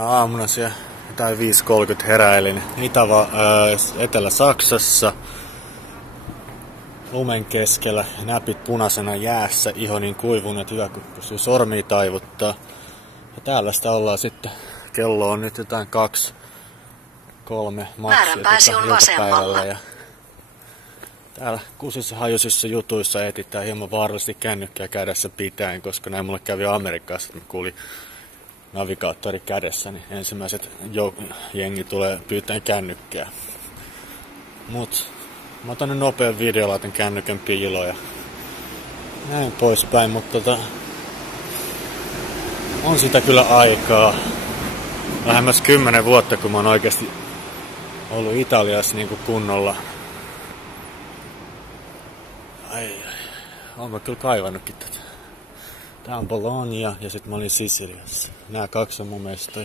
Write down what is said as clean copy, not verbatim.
Aamuna siellä jotain 5.30 heräilin Etelä-Saksassa lumen keskellä, näpit punaisena jäässä, iho niin kuivunut, hyvä kun pystyy sormia taivuttaa. Ja täällä sitä ollaan sitten, kello on nyt jotain 2-3 iltapäivällä. Ja täällä kusissa hajuisissa jutuissa etsitään hieman vaarallisesti kännykkää kädessä pitäen, koska näin mulle kävi Amerikassa, että mä kuulin navigaattori kädessä, niin ensimmäiset jengi tulee pyytämään kännykkää. Mut mä otan nyt nopean video, laitan kännykän piiloon ja näin poispäin, mutta on sitä kyllä aikaa. Lähemmäs 10 vuotta, kun mä oon oikeesti ollut Italiassa niinku kunnolla. Oon mä kyllä kaivannutkin tätä. Tää on Bologna ja sit mä olin Sisiliassa. Nää kaksi on mun mielestä